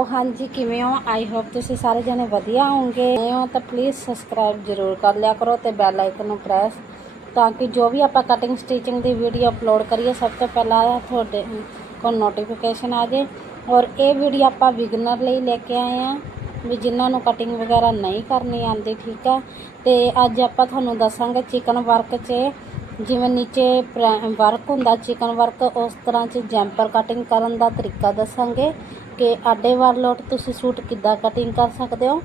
ਉਹ ਹਾਂਜੀ, ਕਿਵੇਂ ਹੋ? ਆਈ ਹੋਪ ਤੁਸੀਂ ਸਾਰੇ ਜਣੇ ਵਧੀਆ ਹੋਵੋਗੇ। ਨਹੀਂ ਹੋ ਤਾਂ ਪਲੀਜ਼ ਸਬਸਕ੍ਰਾਈਬ ਜ਼ਰੂਰ ਕਰ ਲਿਆ ਕਰੋ ਤੇ ਬੈਲ ਆਈਕਨ ਨੂੰ ਪ੍ਰੈਸ ਤਾਂ ਕਿ ਜੋ ਵੀ ਆਪਾਂ ਕਟਿੰਗ ਸਟਿਚਿੰਗ ਦੀ ਵੀਡੀਓ ਅਪਲੋਡ ਕਰੀਏ, ਸਭ ਤੋਂ ਪਹਿਲਾਂ ਤੁਹਾਡੇ ਕੋਲ ਨੋਟੀਫਿਕੇਸ਼ਨ ਆ ਜੇ ਔਰ ਇਹ ਵੀਡੀਓ ਆਪਾਂ ਬਿਗਨਰ ਲਈ ਲੈ ਕੇ ਆਏ ਆ ਵੀ ਜਿਨ੍ਹਾਂ ਨੂੰ ਕਟਿੰਗ ਵਗੈਰਾ ਨਹੀਂ ਕਰਨੀ ਆਉਂਦੀ, ਠੀਕ ਆ? ਤੇ ਅੱਜ ਆਪਾਂ ਤੁਹਾਨੂੰ ਦੱਸਾਂਗੇ ਚਿਕਨ ਵਰਕ 'ਚ, ਜਿਵੇਂ ਨੀਚੇ ਵਰਕ ਹੁੰਦਾ ਚਿਕਨ ਵਰਕ ਉਸ ਤਰ੍ਹਾਂ 'ਚ ਜੈਂਪਰ ਕਟਿੰਗ ਕਰਨ ਦਾ ਤਰੀਕਾ ਦੱਸਾਂਗੇ। ਕਿ ਆਡੇ ਲੋਟ ਤੁਸੀਂ ਸੂਟ ਕਿੱਦਾਂ ਕਟਿੰਗ ਕਰ ਸਕਦੇ ਹੋ?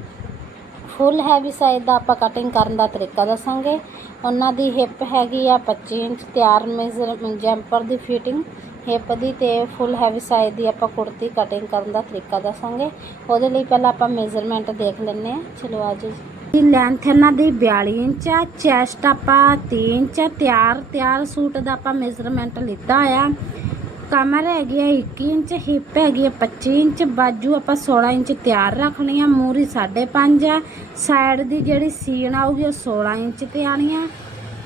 ਫੁੱਲ ਹੈਵੀ ਸਾਈਜ਼ ਦਾ ਆਪਾਂ ਕਟਿੰਗ ਕਰਨ ਦਾ ਤਰੀਕਾ ਦੱਸਾਂਗੇ। ਉਹਨਾਂ ਦੀ ਹਿੱਪ ਹੈਗੀ ਆ 25 ਇੰਚ, ਤਿਆਰ ਮੇਜ਼ਰ ਜੈਂਪਰ ਦੀ ਫਿਟਿੰਗ ਹਿੱਪ ਦੀ ਤੇ ਫੁੱਲ ਹੈਵੀ ਸਾਈਜ਼ ਦੀ ਆਪਾਂ ਕੁੜਤੀ ਕਟਿੰਗ ਕਰਨ ਦਾ ਤਰੀਕਾ ਦੱਸਾਂਗੇ। ਉਹਦੇ ਲਈ ਪਹਿਲਾਂ ਆਪਾਂ ਮੇਜ਼ਰਮੈਂਟ ਦੇਖ ਲੈਂਦੇ ਆ ਚਲੋ ਆਜੋ ਜੀ। ਲੈਂਥ ਇਹਨਾਂ ਦੀ 42 ਇੰਚ ਆ ਚੈਸਟ ਆਪਾਂ 3 ਇੰਚ ਤਿਆਰ ਤਿਆਰ ਸੂਟ ਦਾ ਆਪਾਂ ਮੇਜ਼ਰਮੈਂਟ ਲਿੱਤਾ ਆ ਕਮਰ ਹੈਗੀ ਆ 21 ਇੰਚ, ਹਿੱਪ ਹੈਗੀ ਆ 25 ਇੰਚ, ਬਾਜੂ ਆਪਾਂ 16 ਇੰਚ ਤਿਆਰ ਰੱਖਣੀ ਆ, ਮੂਰੀ 5.5 ਆ। ਸਾਈਡ ਦੀ ਜਿਹੜੀ ਸੀਨ ਆਊਗੀ ਉਹ 16 ਇੰਚ ਤੇ ਆਣੀ ਆ।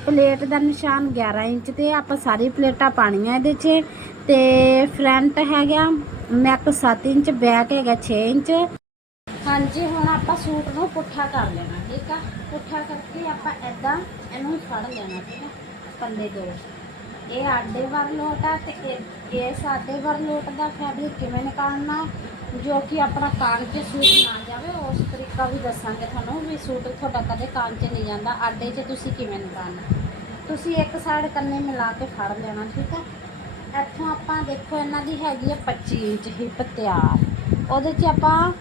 ਪਲੇਟ ਦਾ ਨਿਸ਼ਾਨ 11 ਇੰਚ ਤੇ ਆਪਾਂ ਸਾਰੀ ਪਲੇਟਾਂ ਪਾਣੀਆਂ ਇਹਦੇ 'ਚ। ਤੇ ਫਰੰਟ ਹੈਗਾ ਨੈਕ 7 ਇੰਚ ਬੈਕ ਹੈਗਾ 6 ਇੰਚ। ਹਾਂਜੀ, ਹੁਣ ਆਪਾਂ ਸੂਟ ਨੂੰ ਪੁੱਠਾ ਕਰ ਲੈਣਾ, ਠੀਕ ਆ? ਪੁੱਠਾ ਕਰਕੇ ਆਪਾਂ ਐਦਾਂ ਇਹਨੂੰ ਫੜ ਲੈਣਾ, ਠੀਕ ਆ? ਪੱਲੇ ਦੋ ਇਹ ਆਡੇ ਵਰ ਲੋਟ ਆ ਤੇ ਇਹ- ਇਹ ਸਾਡੇ ਵਰ ਲੋਟ ਦਾ ਫੈਬਰਿਕ ਕਿਵੇਂ ਨਿਕਾਲਣਾ? ਜੋ ਕਿ ਆਪਣਾ ਕਾਨ 'ਚ ਸੂਟ ਨਾ ਜਾਵੇ, ਉਸ ਤਰੀਕਾ ਵੀ ਦੱਸਾਂਗੇ ਤੁਹਾਨੂੰ ਵੀ ਸੂਟ ਤੁਹਾਡਾ ਕਦੇ ਕਾਨ 'ਚ ਨਹੀਂ ਜਾਂਦਾ। ਆਡੇ 'ਚ ਤੁਸੀਂ ਕਿਵੇਂ ਨਿਕਾਲਣਾ? ਤੁਸੀਂ ਇੱਕ ਸਾਈਡ ਕੰਨੇ ਮਿਲਾ ਕੇ ਫੜ ਲੈਣਾ, ਠੀਕ ਹੈ ਇੱਥੋਂ ਆਪਾਂ ਦੇਖੋ, ਇਹਨਾਂ ਦੀ ਹੈਗੀ ਹੈ 25 ਇੰਚ ਹਿੱਪ ਤਿਆਰ ਉਹਦੇ 'ਚ ਆਪਾਂ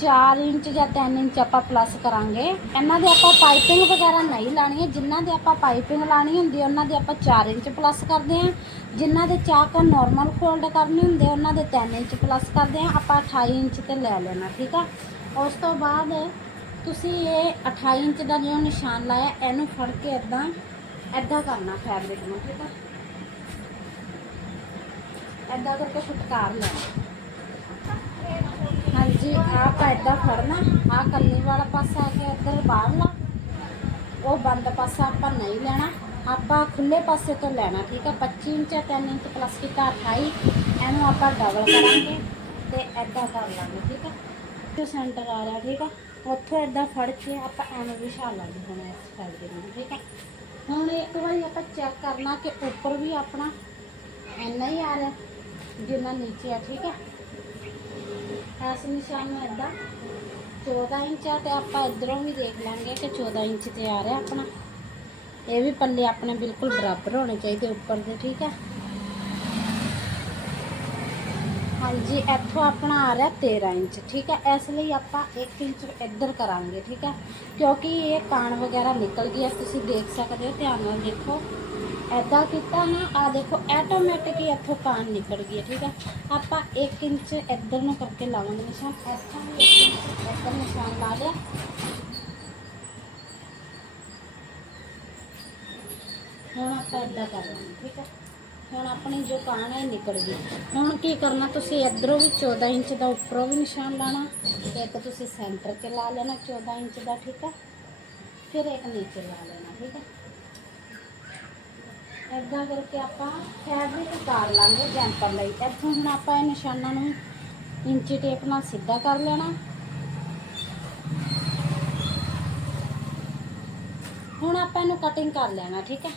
4 ਇੰਚ ਜਾਂ 3 ਇੰਚ ਆਪਾਂ ਪਲੱਸ ਕਰਾਂਗੇ। ਇਹਨਾਂ ਦੇ ਆਪਾਂ ਪਾਈਪਿੰਗ ਵਗੈਰਾ ਨਹੀਂ ਲਾਣੀ ਹੈ। ਜਿਨ੍ਹਾਂ ਦੇ ਆਪਾਂ ਪਾਈਪਿੰਗ ਲਾਣੀ ਹੁੰਦੀ ਹੈ, ਉਹਨਾਂ ਦੇ ਆਪਾਂ 4 ਇੰਚ ਪਲੱਸ ਕਰਦੇ ਹਾਂ। ਜਿਨ੍ਹਾਂ ਦੇ ਚਾਕ ਨਾਰਮਲ ਫੋਲਡ ਕਰਨੇ ਹੁੰਦੇ ਉਹਨਾਂ ਦੇ 3 ਇੰਚ ਪਲੱਸ ਕਰਦੇ ਹਾਂ। ਆਪਾਂ 28 ਇੰਚ ਤੇ ਲੈ ਲੈਣਾ, ਠੀਕ ਆ? ਉਸ ਤੋਂ ਬਾਅਦ ਤੁਸੀਂ ਇਹ 28 ਇੰਚ ਦਾ ਜੋ ਨਿਸ਼ਾਨ ਲਾਇਆ, ਇਹਨੂੰ ਫੜ ਕੇ ਇਦਾਂ ਇਦਾਂ ਕਰਨਾ ਫੈਬਰਿਕ ਨੂੰ, ਠੀਕ ਆ? ਇਦਾਂ ਕਰਕੇ ਫੁਟਕਾਰ ਲੈਣਾ। ਹਾਂਜੀ ਆਪਾਂ ਐਦਾਂ ਫੜਨਾ ਆ ਕੰਨੀ ਵਾਲਾ ਪਾਸਾ ਆ ਗਿਆ ਇੱਧਰ ਬਾਹਰਲਾ। ਉਹ ਬੰਦ ਪਾਸਾ ਆਪਾਂ ਨਹੀਂ ਲੈਣਾ। ਆਪਾਂ ਖੁੱਲੇ ਪਾਸੇ ਤੋਂ ਲੈਣਾ, ਠੀਕ ਆ? 25 ਇੰਚ 3 ਇੰਚ ਪਲੱਸ ਕੀਤਾ 28 ਇਹਨੂੰ ਆਪਾਂ ਡਬਲ ਕਰਾਂਗੇ ਤੇ ਐਦਾਂ ਕਰ ਲਾਂਗੇ, ਠੀਕ ਆ? ਜੋ ਸੈਂਟਰ ਆ ਰਿਹਾ, ਠੀਕ ਆ? ਉੱਥੋਂ ਐਦਾਂ ਫੜ ਕੇ ਆਪਾਂ ਐਵੇਂ ਵਿਛਾ ਲਾਂਗੇ ਹੁਣ ਇਸ ਫੈਬਰਿਕ ਨੂੰ ਠੀਕ ਆ? ਹੁਣ ਇੱਕ ਵਾਰੀ ਆਪਾਂ ਚੈੱਕ ਕਰਨਾ ਕਿ ਉੱਪਰ ਵੀ ਆਪਣਾ ਇੰਨਾ ਹੀ ਆ ਰਿਹਾ, ਜਿੰਨਾ ਨੀਚੇ ਆ, ਠੀਕ ਆ? ਇਸ ਨਿਸ਼ਾਨ ਨੂੰ ਏਦਾਂ 14 ਇੰਚ ਆ ਤੇ ਆਪਾਂ ਇਧਰੋਂ ਵੀ ਦੇਖ ਲਾਂਗੇ ਕਿ 14 ਇੰਚ ਤੇ ਆ ਰਿਹਾ ਆਪਣਾ ਇਹ ਵੀ ਪੱਲੇ ਆਪਣੇ ਬਿਲਕੁਲ ਬਰਾਬਰ ਹੋਣੇ ਚਾਹੀਦੇ ਉੱਪਰ ਦੇ ਠੀਕ ਹੈ ਹਾਂਜੀ ਇੱਥੋਂ ਆਪਣਾ ਆ ਰਿਹਾ 13 ਇੰਚ ਠੀਕ ਹੈ ਇਸ ਲਈ ਆਪਾਂ 1 ਇੰਚ ਇੱਧਰ ਕਰਾਂਗੇ ਠੀਕ ਹੈ ਕਿਉਂਕਿ ਇਹ ਕਾਣ ਵਗੈਰਾ ਨਿਕਲ ਗਿਆ ਤੁਸੀਂ ਦੇਖ ਸਕਦੇ ਹੋ ਧਿਆਨ ਨਾਲ ਦੇਖੋ ਐਦਾਂ ਕੀਤਾ ਨਾ ਆ ਦੇਖੋ ਆਟੋਮੈਟਿਕ ਹੀ ਇੱਥੋਂ ਕਾਣ ਨਿਕਲ ਗਈ ਹੈ, ਠੀਕ ਹੈ। ਆਪਾਂ 1 ਇੰਚ ਇੱਧਰ ਨੂੰ ਕਰਕੇ ਲਾਵਾਂਗੇ ਨਿਸ਼ਾਨ। ਇੱਥੋਂ ਵੀ 1 ਇੰਚ ਇੱਧਰ ਨਿਸ਼ਾਨ ਲਾ ਲਿਆ। ਹੁਣ ਆਪਾਂ ਇੱਦਾਂ ਕਰ ਲਾਂਗੇ ਠੀਕ ਹੈ। ਹੁਣ ਆਪਣੀ ਜੋ ਕਾਣ ਹੈ ਨਿਕਲ ਗਈ। ਹੁਣ ਕੀ ਕਰਨਾ ਤੁਸੀਂ ਇੱਧਰੋਂ ਵੀ 14 ਇੰਚ ਦਾ ਉੱਪਰੋਂ ਵੀ ਨਿਸ਼ਾਨ ਲਾਣਾ ਇੱਕ ਤੁਸੀਂ ਸੈਂਟਰ 'ਚ ਲਾ ਲੈਣਾ 14 ਇੰਚ ਦਾ ਠੀਕ ਹੈ। ਫਿਰ ਇੱਕ ਨੀਚੇ ਲਾ ਲੈਣਾ ਠੀਕ ਹੈ। ਏਦਾਂ ਕਰਕੇ ਆਪਾਂ ਫੈਬਰਿਕ ਉਤਾਰ ਲਾਂਗੇ ਜੈਂਪਰ ਲਈ। ਇੱਥੋਂ ਹੁਣ ਆਪਾਂ ਇਹ ਨਿਸ਼ਾਨਾਂ ਨੂੰ ਇੰਚੀ ਟੇਪ ਨਾਲ ਸਿੱਧਾ ਕਰ ਲੈਣਾ। ਹੁਣ ਆਪਾਂ ਇਹਨੂੰ ਕਟਿੰਗ ਕਰ ਲੈਣਾ ਠੀਕ ਹੈ?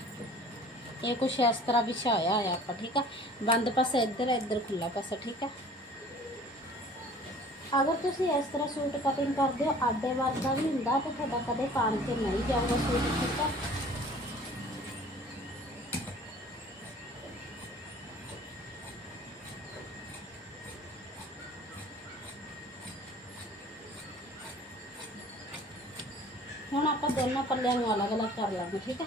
ਇਹ ਕੁਛ ਇਸ ਤਰ੍ਹਾਂ ਵਿਛਾਇਆ ਹੋਇਆ ਆਪਾਂ ਠੀਕ ਹੈ? ਬੰਦ ਪਾਸਾ ਇੱਧਰ ਹੈ, ਇੱਧਰ ਖੁੱਲਾ ਪਾਸਾ ਠੀਕ ਹੈ? ਅਗਰ ਤੁਸੀਂ ਇਸ ਤਰ੍ਹਾਂ ਸੂਟ ਕਟਿੰਗ ਕਰਦੇ ਹੋ ਆਡੇ ਵਰਗਾ ਵੀ ਹੁੰਦਾ ਤਾਂ ਤੁਹਾਡਾ ਕਦੇ ਪਾਣ ਤੇ ਨਹੀਂ ਜਾਊਗਾ ਸੂਟ ਠੀਕ ਆ ਹੁਣ ਆਪਾਂ ਦੋਨੋਂ ਪੱਲਿਆਂ ਨੂੰ ਅਲੱਗ-ਅਲੱਗ ਕਰ ਲਾਂਗੇ, ਠੀਕ ਹੈ?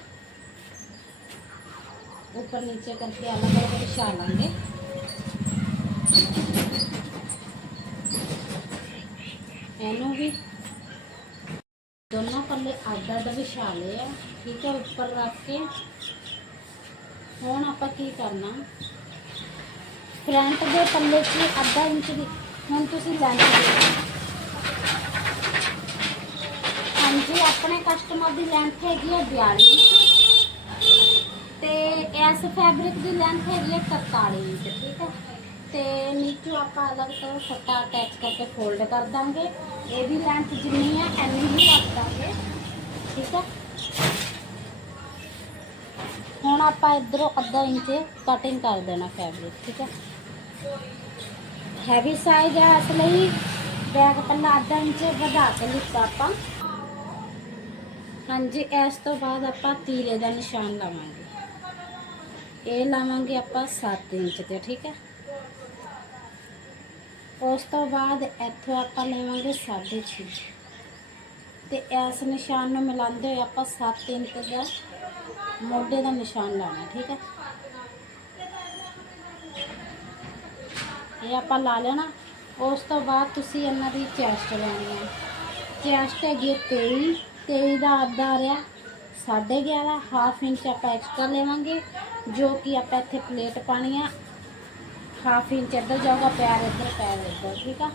ਉੱਪਰ ਨੀਚੇ ਕਰਕੇ ਅਲੱਗ-ਅਲੱਗ ਵਿਛਾ ਲਾਂਗੇ। ਇਹਨੂੰ ਵੀ ਦੋਨੋਂ ਪੱਲੇ ਅੱਡ-ਅੱਡ ਵਿਛਾ ਲਏ ਆ, ਠੀਕ ਹੈ, ਉੱਪਰ ਰੱਖ ਕੇ। ਹੁਣ ਆਪਾਂ ਕੀ ਕਰਨਾ? ਫਰੰਟ ਦੇ ਪੱਲੇ 'ਚ ਅੱਧਾ ਇੰਚ ਦੀ ਹੁਣ ਤੁਸੀਂ ਲੈਂਥ ਦੇਖੋ ਹਾਂਜੀ ਆਪਣੇ ਕਸਟਮਰ ਦੀ ਲੈਂਥ ਹੈਗੀ ਹੈ 42 ਇੰਚ ਤੇ ਇਸ ਫੈਬਰਿਕ ਦੀ ਲੈਂਥ ਹੈਗੀ ਹੈ 43 ਇੰਚ, ਠੀਕ ਹੈ? ਤੇ ਨੀਚੋਂ ਆਪਾਂ ਅਲੱਗ ਤੋਂ ਫੱਟਾ ਅਟੈਚ ਕਰਕੇ ਫੋਲਡ ਕਰ ਦਾਂਗੇ। ਇਹਦੀ ਲੈਂਥ ਜਿੰਨੀ ਆ ਐਨੀ ਹੀ ਰੱਖ ਦਾਂਗੇ, ਠੀਕ ਆ ਹੁਣ ਆਪਾਂ ਇਧਰੋਂ ਅੱਧਾ ਇੰਚ ਕਟਿੰਗ ਕਰ ਦੇਣਾ ਫੈਬਰਿਕ ਠੀਕ ਆ ਹੈਵੀ ਸਾਈਜ਼ ਹੈ ਇਸ ਲਈ ਬੈਗ ਪਹਿਲਾਂ ਅੱਧਾ ਇੰਚ ਵਧਾ ਕੇ ਲਿੱਤਾ ਆਪਾਂ। ਹਾਂਜੀ, ਇਸ ਤੋਂ ਬਾਅਦ ਆਪਾਂ ਤੀਲੇ ਦਾ ਨਿਸ਼ਾਨ ਲਾਵਾਂਗੇ। ਇਹ ਲਾਵਾਂਗੇ ਆਪਾਂ 7 ਇੰਚ ਤੇ, ਠੀਕ ਹੈ? ਉਸ ਤੋਂ ਬਾਅਦ ਇੱਥੋਂ ਆਪਾਂ ਲਵਾਂਗੇ 6.5 ਤੇ ਇਸ ਨਿਸ਼ਾਨ ਨੂੰ ਮਿਲਾਉਂਦੇ ਹੋਏ ਆਪਾਂ 7 ਇੰਚ ਦਾ ਮੋਢੇ ਦਾ ਨਿਸ਼ਾਨ ਲਾਣਾ ਠੀਕ ਹੈ? ਇਹ ਆਪਾਂ ਲਾ ਲੈਣਾ। ਉਸ ਤੋਂ ਬਾਅਦ ਤੁਸੀਂ ਇਹਨਾਂ ਦੀ ਚੈਸਟ ਲੈਣੀ ਹੈ। ਚੈਸਟ ਹੈਗੀ ਹੈ 23 23 ਦਾ ਅੱਧਾ ਆ ਰਿਹਾ 11.5 ਹਾਫ ਇੰਚ ਆਪਾਂ ਐਕਸਟਰਾ ਲੈਵਾਂਗੇ, ਜੋ ਕਿ ਆਪਾਂ ਇੱਥੇ ਪਲੇਟ ਪਾਣੀ ਆ। ਹਾਫ ਇੰਚ ਇੱਧਰ ਜਾਊਗਾ, ਪੈਰ ਇੱਧਰ ਪੈਰ ਇੱਧਰ, ਠੀਕ ਆ?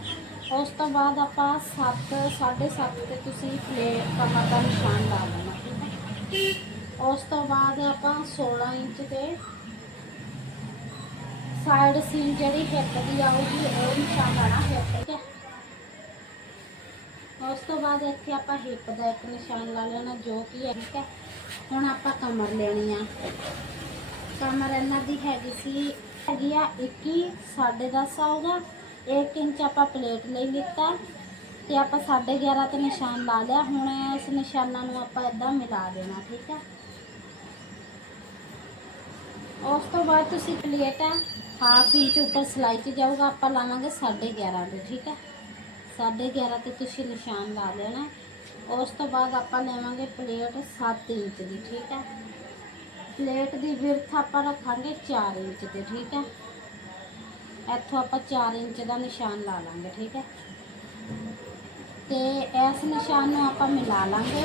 ਉਸ ਤੋਂ ਬਾਅਦ ਆਪਾਂ 7 7.5 ਤੇ ਤੁਸੀਂ ਪਲੇਟ ਕਮਰ ਦਾ ਨਿਸ਼ਾਨ ਲਾ ਲੈਣਾ, ਠੀਕ ਹੈ ਉਸ ਤੋਂ ਬਾਅਦ ਆਪਾਂ 16 ਇੰਚ ਤੇ ਸਾਈਡ ਸੀਨ ਜਿਹੜੀ ਹਿੱਪ ਦੀ ਆਊਗੀ, ਉਹ ਨਿਸ਼ਾਨ ਲਾਣਾ ਹਿੱਪ ਠੀਕ ਹੈ ਉਸ ਤੋਂ ਬਾਅਦ ਇੱਥੇ ਆਪਾਂ ਹਿੱਪ ਦਾ ਇੱਕ ਨਿਸ਼ਾਨ ਲਾ ਲੈਣਾ, ਜੋ ਕਿ ਹੈ, ਠੀਕ ਹੈ। ਹੁਣ ਆਪਾਂ ਕਮਰ ਲੈਣੀ ਆ। ਕਮਰ ਇਹਨਾਂ ਦੀ ਹੈਗੀ ਸੀ, ਹੈਗੀ ਆ 21 10.5 ਆਊਗਾ 1 ਇੰਚ ਆਪਾਂ ਪਲੇਟ ਲਈ ਲਿੱਤਾ ਤੇ ਆਪਾਂ 11.5 ਤੇ ਨਿਸ਼ਾਨ ਲਾ ਲਿਆ। ਹੁਣ ਇਸ ਨਿਸ਼ਾਨਾਂ ਨੂੰ ਆਪਾਂ ਇਦਾਂ ਮਿਲਾ ਦੇਣਾ, ਠੀਕ ਹੈ। ਉਸ ਤੋਂ ਬਾਅਦ ਤੁਸੀਂ ਪਲੇਟ ਹੈ ਹਾਫ ਇੰਚ ਉੱਪਰ ਸਲਾਈ 'ਚ ਜਾਊਗਾ, ਆਪਾਂ ਲਾਵਾਂਗੇ 11.5 ਤੇ, ਠੀਕ ਹੈ। 11.5 ਤੇ ਤੁਸੀਂ ਨਿਸ਼ਾਨ ਲਾ ਲੈਣਾ। ਉਸ ਤੋਂ ਬਾਅਦ ਆਪਾਂ ਲੈਵਾਂਗੇ ਪਲੇਟ 7 ਇੰਚ ਦੀ, ਠੀਕ ਹੈ। ਪਲੇਟ ਦੀ ਵਿਰਥ ਆਪਾਂ ਰੱਖਾਂਗੇ 4 ਇੰਚ ਤੇ, ਠੀਕ ਹੈ। ਇੱਥੋਂ ਆਪਾਂ 4 ਇੰਚ ਦਾ ਨਿਸ਼ਾਨ ਲਾ ਲਾਂਗੇ, ਠੀਕ ਹੈ। ਤੇ ਇਸ ਨਿਸ਼ਾਨ ਨੂੰ ਆਪਾਂ ਮਿਲਾ ਲਾਂਗੇ।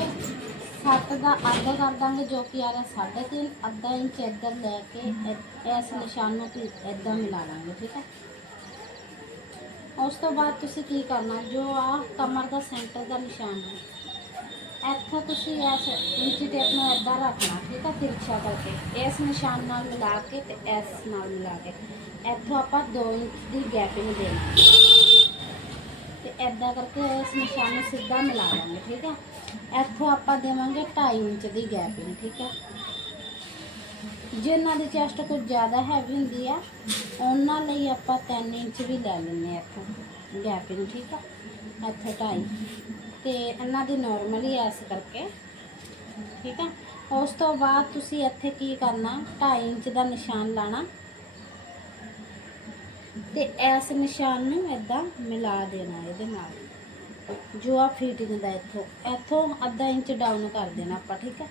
7 ਦਾ ਅੱਧ ਕਰ ਦਾਂਗੇ, ਜੋ ਕਿ ਆ ਰਿਹਾ 3.5 ਅੱਧਾ ਇੰਚ ਇੱਧਰ ਲੈ ਕੇ ਇਸ ਨਿਸ਼ਾਨ ਨੂੰ ਵੀ ਇੱਦਾਂ ਮਿਲਾ ਲਾਂਗੇ, ਠੀਕ ਹੈ। ਉਸ ਤੋਂ ਬਾਅਦ ਤੁਸੀਂ ਕੀ ਕਰਨਾ? ਜੋ ਆ ਕਮਰ ਦਾ ਸੈਂਟਰ ਦਾ ਨਿਸ਼ਾਨ ਹੈ। ਇੱਥੋਂ ਤੁਸੀਂ ਇਸ ਇੰਚ ਟੇਪ ਨੂੰ ਇੱਦਾਂ ਰੱਖਣਾ, ਠੀਕ ਆ, ਤਿਰਛਾ ਕਰਕੇ। ਇਸ ਨਿਸ਼ਾਨ ਨਾਲ ਮਿਲਾ ਕੇ ਤੇ ਇਸ ਨਾਲ ਮਿਲਾ ਕੇ। ਇੱਥੋਂ ਆਪਾਂ 2 ਇੰਚ ਦੀ ਗੈਪਿੰਗ ਦੇਣਾ। ਤੇ ਐਦਾਂ ਕਰਕੇ ਇਸ ਨਿਸ਼ਾਨ ਨੂੰ ਸਿੱਧਾ ਮਿਲਾ ਲਾਂਗੇ, ਠੀਕ ਹੈ ਇੱਥੋਂ ਆਪਾਂ ਦੇਵਾਂਗੇ 2.5 ਇੰਚ ਦੀ ਗੈਪਿੰਗ ਠੀਕ ਹੈ ਜਿਨ੍ਹਾਂ ਦੀ ਚੈਸਟ ਕੁਝ ਜ਼ਿਆਦਾ ਹੈਵੀ ਹੁੰਦੀ ਆ, ਉਹਨਾਂ ਲਈ ਆਪਾਂ 3 ਇੰਚ ਵੀ ਲੈ ਲੈਂਦੇ ਆ ਇੱਥੋਂ ਗੈਪਿੰਗ ਠੀਕ ਆ? ਇੱਥੇ 2.5 ਤੇ ਇਹਨਾਂ ਦੀ ਨਾਰਮਲੀ ਐਸ ਕਰਕੇ, ਠੀਕ ਆ? ਉਸ ਤੋਂ ਬਾਅਦ ਤੁਸੀਂ ਇੱਥੇ ਕੀ ਕਰਨਾ 2.5 ਇੰਚ ਦਾ ਨਿਸ਼ਾਨ ਲਾਣਾ। ਤੇ ਇਸ ਨਿਸ਼ਾਨ ਨੂੰ ਇਦਾਂ ਮਿਲਾ ਦੇਣਾ ਇਹਦੇ ਨਾਲ। ਜੋ ਆ ਫੀਟਿੰਗ ਦਾ ਇੱਥੋਂ ਇੱਥੋਂ ਅੱਧਾ ਇੰਚ ਡਾਊਨ ਕਰ ਦੇਣਾ ਆਪਾਂ, ਠੀਕ ਆ?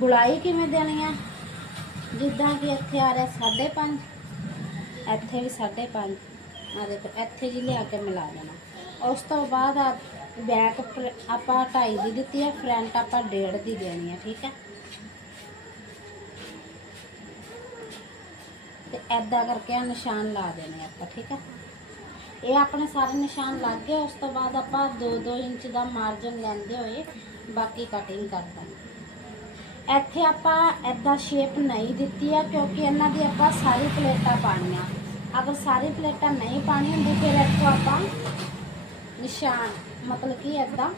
ਗੁਲਾਈ ਕਿਵੇਂ ਦੇਣੀ ਆ? ਜਿੱਦਾਂ ਕਿ ਇੱਥੇ ਆ ਰਿਹਾ 5.5 ਇੱਥੇ ਵੀ 5.5 ਆ ਦੇਖੋ, ਇੱਥੇ ਜੀ ਲਿਆ ਕੇ ਮਿਲਾ ਦੇਣਾ। ਉਸ ਤੋਂ ਬਾਅਦ ਆ ਬੈਕ ਆਪਾਂ 2.5 ਦੀ ਦਿੱਤੀ ਹੈ ਫਰੰਟ ਆਪਾਂ 1.5 ਦੀ ਦੇਣੀ ਹੈ ਠੀਕ ਹੈ ਤੇ ਐਦਾਂ ਕਰਕੇ ਆ ਨਿਸ਼ਾਨ ਲਾ ਦੇਣੇ ਆਪਾਂ, ਠੀਕ ਹੈ ਇਹ ਆਪਣੇ ਸਾਰੇ ਨਿਸ਼ਾਨ ਲੱਗ ਗਏ, ਉਸ ਤੋਂ ਬਾਅਦ ਆਪਾਂ 2-2 ਇੰਚ ਦਾ ਮਾਰਜਨ ਲੈਂਦੇ ਹੋਏ ਬਾਕੀ ਕਟਿੰਗ ਕਰ ਦਾਂਗੇ। ਇੱਥੇ ਆਪਾਂ ਐਦਾਂ ਸ਼ੇਪ ਨਹੀਂ ਦਿੱਤੀ ਆ, ਕਿਉਂਕਿ ਇਹਨਾਂ ਦੀ ਆਪਾਂ ਸਾਰੀ ਪਲੇਟਾਂ ਪਾਣੀਆਂ ਅਗਰ ਸਾਰੀ ਪਲੇਟਾਂ ਨਹੀਂ ਪਾਣੀ ਹੁੰਦੀ ਫਿਰ ਇੱਥੋਂ ਆਪਾਂ ਨਿਸ਼ਾਨ, ਮਤਲਬ ਕਿ ਐਦਾਂ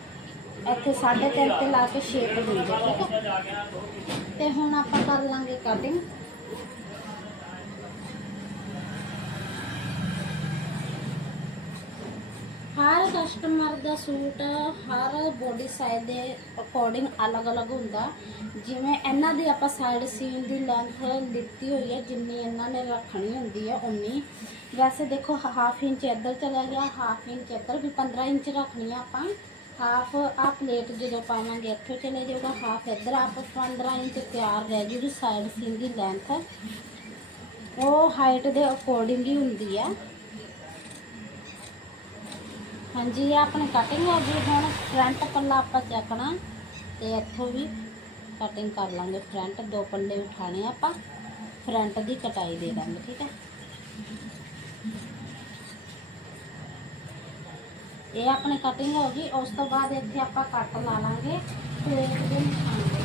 ਇੱਥੇ 3.5 ਤੇ ਲਾ ਕੇ ਸ਼ੇਪ ਦਿੰਦੇ ਠੀਕ ਹੈ ਤੇ ਹੁਣ ਆਪਾਂ ਕਰ ਲਾਂਗੇ ਕਟਿੰਗ ਹਰ ਕਸਟਮਰ ਦਾ ਸੂਟ ਹਰ ਬੋਡੀ ਸਾਈਜ਼ ਦੇ ਅਕੋਰਡਿੰਗ ਅਲੱਗ-ਅਲੱਗ ਹੁੰਦਾ। ਜਿਵੇਂ ਇਹਨਾਂ ਦੀ ਆਪਾਂ ਸਾਈਡ ਸੀਨ ਦੀ ਲੈਂਥ ਦਿੱਤੀ ਹੋਈ ਹੈ, ਜਿੰਨੀ ਇਹਨਾਂ ਨੇ ਰੱਖਣੀ ਹੁੰਦੀ ਹੈ, ਉਨੀ। ਵੈਸੇ ਦੇਖੋ ਹਾਫ ਇੰਚ ਇੱਧਰ ਚਲਾ ਗਿਆ ਹਾਫ ਇੰਚ ਇੱਧਰ ਵੀ 15 ਇੰਚ ਰੱਖਣੀ ਆ ਆਪਾਂ। ਹਾਫ ਆ ਪਲੇਟ ਜਦੋਂ ਪਾਵਾਂਗੇ, ਇੱਥੇ ਚਲੇ ਜਾਊਗਾ ਹਾਫ ਇੱਧਰ ਆਪ 15 ਇੰਚ ਤਿਆਰ ਰਹਿ ਜੂਗੀ ਸਾਈਡ ਸੀਨ ਦੀ ਲੈਂਥ ਉਹ ਹਾਈਟ ਦੇ ਅਕੋਰਡਿੰਗ ਹੀ ਹੁੰਦੀ ਹੈ। ਹਾਂਜੀ, ਇਹ ਆਪਣੀ ਕਟਿੰਗ ਹੋ ਗਈ ਹੁਣ ਫਰੰਟ ਪੱਲਾ ਆਪਾਂ ਚੱਕਣਾ ਤੇ ਇੱਥੋਂ ਵੀ ਕਟਿੰਗ ਕਰ ਲਾਂਗੇ ਫਰੰਟ ਦੋ ਪੱਲੇ ਉਠਾਣੇ ਆਪਾਂ। ਫਰੰਟ ਦੀ ਕਟਾਈ ਦੇ ਦਾਂਗੇ, ਠੀਕ ਹੈ। ਇਹ ਆਪਣੀ ਕਟਿੰਗ ਹੋ ਗਈ। ਉਸ ਤੋਂ ਬਾਅਦ ਇੱਥੇ ਆਪਾਂ ਕੱਟ ਲਾ ਲਾਂਗੇ। ਪਲੇਟ ਦੇ ਨਿਸ਼ਾਨ ਦੇ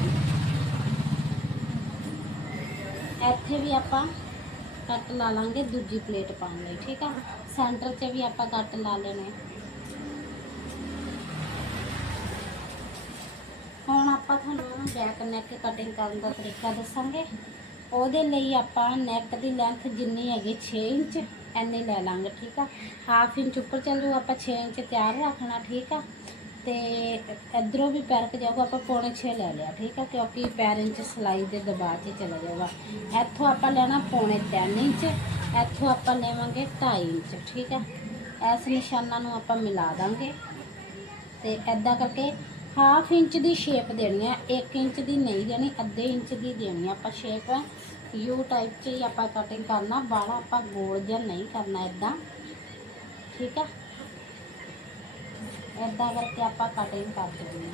ਇੱਥੇ ਵੀ ਆਪਾਂ ਕੱਟ ਲਾ ਲਾਂਗੇ ਦੂਜੀ ਪਲੇਟ ਪਾਉਣ ਲਈ, ਠੀਕ ਆ ਸੈਂਟਰ 'ਚ ਵੀ ਆਪਾਂ ਕੱਟ ਲਾ ਲੈਣੇ ਹੁਣ ਆਪਾਂ ਤੁਹਾਨੂੰ ਬੈਕ ਨੈਕ ਕਟਿੰਗ ਕਰਨ ਦਾ ਤਰੀਕਾ ਦੱਸਾਂਗੇ। ਉਹਦੇ ਲਈ ਆਪਾਂ ਨੈਕ ਦੀ ਲੈਂਥ ਜਿੰਨੀ ਹੈਗੀ 6 ਇੰਚ, ਐਨੇ ਲੈ ਲਾਂਗੇ, ਠੀਕ ਆ? ਹਾਫ ਇੰਚ ਉੱਪਰ ਚੱਲ ਆਪਾਂ 6 ਇੰਚ ਤਿਆਰ ਰੱਖਣਾ, ਠੀਕ ਆ? ਤੇ ਇਧਰੋਂ ਵੀ ਪੈਰਕ ਜਾਊਗਾ ਆਪਾਂ ਪੌਣੇ 6 ਲੈ ਲਿਆ, ਠੀਕ ਆ? ਕਿਉਂਕਿ ਪੈਰ ਇੰਚ ਸਲਾਈ ਦੇ ਦਬਾਅ 'ਚ ਚਲਾ ਜਾਊਗਾ। ਇੱਥੋਂ ਆਪਾਂ ਲੈਣਾ ਪੌਣੇ 3 ਇੰਚ, ਇੱਥੋਂ ਆਪਾਂ ਲੈਵਾਂਗੇ 2.5 ਇੰਚ, ਠੀਕ ਆ? ਇਸ ਨਿਸ਼ਾਨਾਂ ਨੂੰ ਆਪਾਂ ਮਿਲਾ ਦਾਂਗੇ। ਤੇ ਐਦਾਂ ਕਰਕੇ ਹਾਫ ਇੰਚ ਦੀ ਸ਼ੇਪ ਦੇਣੀ ਹੈ 1 ਇੰਚ ਦੀ ਨਹੀਂ ਦੇਣੀ, ਅੱਧੇ ਇੰਚ ਦੀ ਦੇਣੀ ਆਪਾਂ ਸ਼ੇਪ ਯੂ ਟਾਈਪ 'ਚ ਹੀ ਆਪਾਂ ਕਟਿੰਗ ਕਰਨਾ, ਬਾਹਲਾ ਆਪਾਂ ਗੋਲ ਜਿਹਾ ਨਹੀਂ ਕਰਨਾ ਇਦਾਂ ਠੀਕ ਆ? ਇਦਾਂ ਕਰਕੇ ਆਪਾਂ ਕਟਿੰਗ ਕਰ ਦੇਣੀ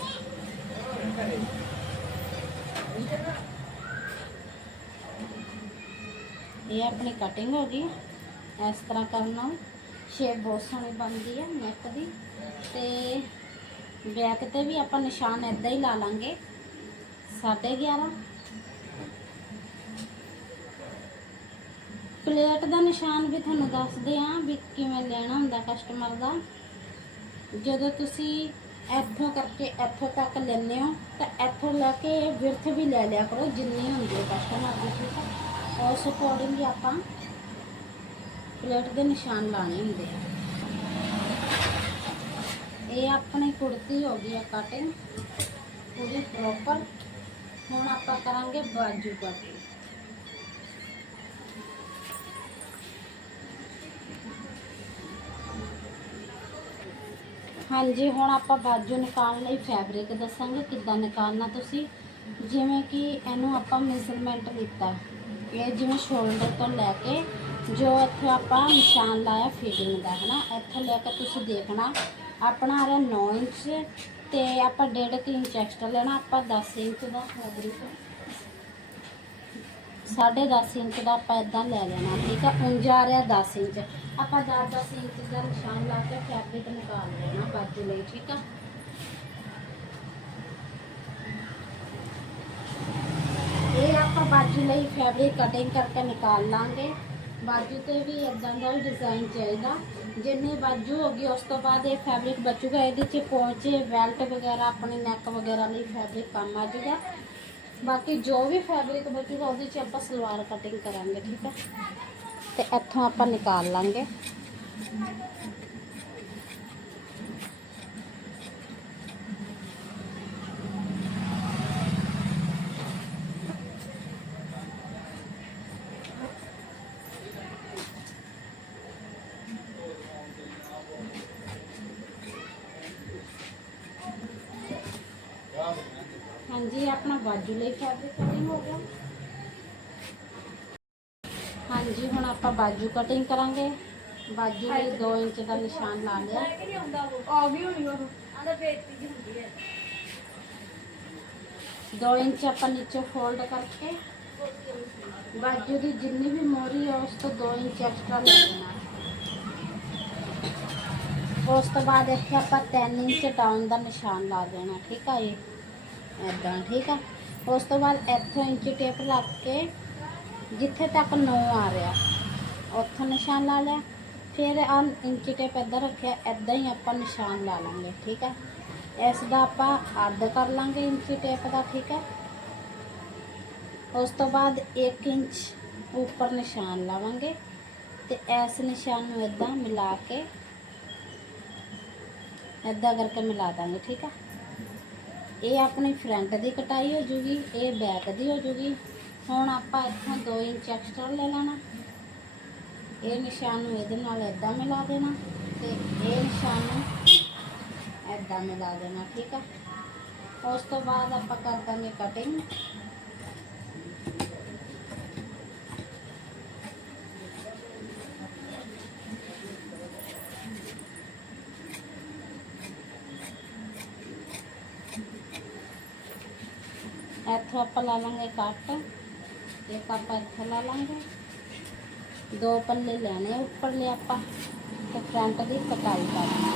ਇਹ ਆਪਣੀ ਕਟਿੰਗ ਹੋ ਗਈ। ਇਸ ਤਰ੍ਹਾਂ ਕਰਨਾ। ਸ਼ੇਪ ਬਹੁਤ ਸੋਹਣੀ ਬਣਦੀ ਹੈ ਨੈਕ ਦੀ। ਤੇ ਬੈਕ ਤੇ ਵੀ ਆਪਾਂ ਨਿਸ਼ਾਨ ਇਦਾਂ ਹੀ ਲਾ ਲਾਂਗੇ। 11.5 ਪਲੇਟ ਦਾ ਨਿਸ਼ਾਨ ਵੀ ਤੁਹਾਨੂੰ ਦੱਸਦੇ ਆਂ ਵੀ ਕਿਵੇਂ ਲੈਣਾ ਹੁੰਦਾ ਕਸਟਮਰ ਦਾ। ਜਦੋਂ ਤੁਸੀਂ ਇੱਥੋਂ ਕਰਕੇ ਇੱਥੋਂ ਤੱਕ ਲੈਂਦੇ ਹੋ, ਤਾਂ ਇੱਥੋਂ ਲੈ ਕੇ ਵਿਰਥ ਵੀ ਲੈ ਲਿਆ ਕਰੋ, ਜਿੰਨੀ ਹੁੰਦੀ ਹੈ ਕਸਟਮਰ ਦੀ ਠੀਕ ਹੈ ਉਸ ਅਕੋਰਡਿੰਗ ਆਪਾਂ ਪਲੇਟ ਦੇ ਨਿਸ਼ਾਨ ਲਾਣੇ ਹੁੰਦੇ ਆ। ਇਹ ਆਪਣੀ ਕੁੜਤੀ ਹੋ ਗਈ ਆ ਕਟਿੰਗ ਪੂਰੀ ਪ੍ਰੋਪਰ ਹੁਣ ਆਪਾਂ ਕਰਾਂਗੇ ਬਾਜੂ ਕਟਿੰਗ ਹਾਂਜੀ, ਹੁਣ ਆਪਾਂ ਬਾਜੂ ਨਿਕਾਲਣ ਲਈ ਫੈਬਰਿਕ ਦੱਸਾਂਗੇ, ਕਿੱਦਾਂ ਨਿਕਾਲਣਾ ਤੁਸੀਂ। ਜਿਵੇਂ ਕਿ ਇਹਨੂੰ ਆਪਾਂ ਮੈਜ਼ਰਮੈਂਟ ਲਿੱਤਾ ਇਹ ਜਿਵੇਂ ਸ਼ੋਲਡਰ ਤੋਂ ਲੈ ਕੇ, ਜੋ ਇੱਥੇ ਆਪਾਂ ਨਿਸ਼ਾਨ ਲਾਇਆ ਫਿਟਿੰਗ ਦਾ ਹੈ ਨਾ ਇੱਥੋਂ ਲੈ ਕੇ ਤੁਸੀਂ ਦੇਖਣਾ। ਆਪਣਾ ਆ ਰਿਹਾ 9 ਇੰਚ ਤੇ ਆਪਾਂ 1.5 ਇੰਚ ਐਕਸਟਰਾ ਲੈਣਾ, ਆਪਾਂ 10 ਇੰਚ ਦਾ ਫੈਬਰਿਕ ਸਾਢੇ 10 ਇੰਚ ਦਾ ਆਪਾਂ ਇਦਾਂ ਲੈ ਲੈਣਾ, ਠੀਕ ਆ? ਉਂਝ ਆ ਰਿਹਾ 10 ਇੰਚ। ਆਪਾਂ 10-10 ਇੰਚ ਦਾ ਨਿਸ਼ਾਨ ਲਾ ਕੇ ਫੈਬਰਿਕ ਨਿਕਾਲ ਲੈਣਾ ਬਾਜੂ ਲਈ, ਠੀਕ ਆ? ਇਹ ਆਪਾਂ ਬਾਜੂ ਲਈ ਫੈਬਰਿਕ ਕਟਿੰਗ ਕਰਕੇ ਨਿਕਾਲ ਲਾਂਗੇ। ਬਾਜੂ ਤੇ ਵੀ ਇਦਾਂ ਦਾ ਹੀ ਡਿਜ਼ਾਈਨ ਚਾਹੀਦਾ। ਜਿੰਨੀ ਬਾਜੂ ਹੋਗੀ ਉਸ ਤੋਂ ਬਾਅਦ ਇਹ ਫੈਬਰਿਕ ਬਚੂਗਾ। ਇਹਦੇ 'ਚ ਪਹੁੰਚੇ ਬੈਲਟ ਵਗੈਰਾ, ਆਪਣੇ ਨੈਕ ਵਗੈਰਾ ਲਈ ਫੈਬਰਿਕ ਕੰਮ ਆ ਜਾਊਗਾ ਬਾਕੀ ਜੋ ਵੀ ਫੈਬਰਿਕ ਬਚੂਗਾ, ਉਹਦੇ 'ਚ ਆਪਾਂ ਸਲਵਾਰ ਕਟਿੰਗ ਕਰਾਂਗੇ, ਠੀਕ ਹੈ ਤੇ ਇੱਥੋਂ ਆਪਾਂ ਨਿਕਾਲ ਲਾਂਗੇ। ਹਾਂਜੀ ਇਹ ਆਪਣਾ ਬਾਜੂ ਲਈ ਫੈਬਰਿਕ ਕਟਿੰਗ ਹੋ ਗਿਆ ਹਾਂਜੀ ਹੁਣ ਆਪਾਂ ਬਾਜੂ ਕਟਿੰਗ ਕਰਾਂਗੇ ਬਾਜੂ ਲਈ 2 ਇੰਚ ਦਾ ਨਿਸ਼ਾਨ ਲਾ ਲਿਆ ਆ ਗਈ ਹੋਣੀ ਉਹ ਆਂਦਾ ਬੇਇੱਜ਼ਤੀ ਜੀ ਹੁੰਦੀ ਹੈ 2 ਇੰਚ ਆਪਾਂ ਨੀਚੇ ਫੋਲਡ ਕਰਕੇ ਬਾਜੂ ਦੀ ਜਿੰਨੀ ਵੀ ਮੋਰੀ ਹੈ ਉਸ ਤੋਂ 2 ਇੰਚ ਐਕਸਟਰਾ ਲੈ ਲੈਣਾ ਉਸ ਤੋਂ ਬਾਅਦ ਇੱਥੇ ਆਪਾਂ 3 ਇੰਚ ਡਾਊਨ ਦਾ ਨਿਸ਼ਾਨ ਲਾ ਦੇਣਾ ਠੀਕ ਆ ਇਹ ਐਦਾਂ ਠੀਕ ਆ? ਉਸ ਤੋਂ ਬਾਅਦ ਇੱਥੋਂ ਇੰਚ ਟੇਪ ਲੱਗ ਕੇ ਜਿੱਥੇ ਤੱਕ 9 ਆ ਰਿਹਾ, ਉੱਥੋਂ ਨਿਸ਼ਾਨ ਲਾ ਲਿਆ। ਫਿਰ ਆ ਇੰਚ ਟੇਪ ਇੱਧਰ ਰੱਖਿਆ ਐਦਾਂ ਹੀ ਆਪਾਂ ਨਿਸ਼ਾਨ ਲਾ ਲਾਂਗੇ, ਠੀਕ ਆ? ਇਸ ਦਾ ਆਪਾਂ ਅੱਧ ਕਰ ਲਾਂਗੇ ਇੰਚ ਟੇਪ ਦਾ, ਠੀਕ ਹੈ ਉਸ ਤੋਂ ਬਾਅਦ 1 ਇੰਚ ਉੱਪਰ ਨਿਸ਼ਾਨ ਲਾਵਾਂਗੇ ਤੇ ਇਸ ਨਿਸ਼ਾਨ ਨੂੰ ਇਦਾਂ ਮਿਲਾ ਕੇ, ਇਦਾਂ ਕਰਕੇ ਮਿਲਾ ਦਾਂਗੇ, ਠੀਕ ਹੈ ਇਹ ਆਪਣੀ ਫਰੰਟ ਦੀ ਕਟਾਈ ਹੋ ਜੂਗੀ, ਇਹ ਬੈਕ ਦੀ ਹੋ ਜੂਗੀ। ਹੁਣ ਆਪਾਂ ਇੱਥੋਂ 2 ਇੰਚ ਐਕਸਟਰਾ ਲੈ ਲੈਣਾ। ਇਹ ਨਿਸ਼ਾਨ ਨੂੰ ਇਹਦੇ ਨਾਲ ਇਦਾਂ ਮਿਲਾ ਦੇਣਾ ਤੇ ਇਹ ਨਿਸ਼ਾਨ ਨੂੰ ਇਦਾਂ ਮਿਲਾ ਦੇਣਾ, ਠੀਕ ਆ? ਉਸ ਤੋਂ ਬਾਅਦ ਆਪਾਂ ਕਰ ਦਾਂਗੇ ਕਟਿੰਗ ਇੱਥੋਂ ਆਪਾਂ ਲਾ ਲਾਂਗੇ ਕੱਟ ਇੱਕ ਆਪਾਂ ਇੱਥੋਂ ਲਾ ਲਾਂਗੇ ਦੋ ਪੱਲੇ ਲੈਣੇ ਉੱਪਰਲੇ ਆਪਾਂ ਤੇ ਫਰੰਟ ਦੀ ਕਟਾਈ ਕਰਨੀ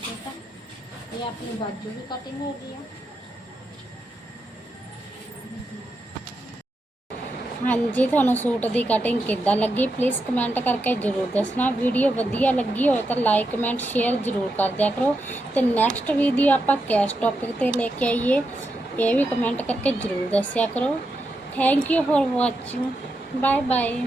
ਠੀਕ ਆ ਇਹ ਆਪਣੀ ਬਾਜੂ ਵੀ ਕਟਿੰਗ ਹੋ ਗਈ ਆ ਹਾਂਜੀ, ਤੁਹਾਨੂੰ ਸੂਟ ਦੀ ਕਟਿੰਗ ਕਿੱਦਾਂ ਲੱਗੀ? ਪਲੀਜ਼ ਕਮੈਂਟ ਕਰਕੇ ਜਰੂਰ ਦੱਸਣਾ। ਵੀਡੀਓ ਵਧੀਆ ਲੱਗੀ ਹੋਵੇ ਤਾਂ ਲਾਈਕ ਕਮੈਂਟ ਸ਼ੇਅਰ ਜਰੂਰ ਕਰ ਦਿਆ ਕਰੋ। ਤੇ ਨੈਕਸਟ ਵੀਡੀਓ ਆਪਾਂ ਕੈਸ ਟੌਪਿਕ ਤੇ ਲੈ ਕੇ ਆਈਏ। ਇਹ ਵੀ ਕਮੈਂਟ ਕਰਕੇ ਜਰੂਰ ਦੱਸਿਆ ਕਰੋ। Thank you for watching bye bye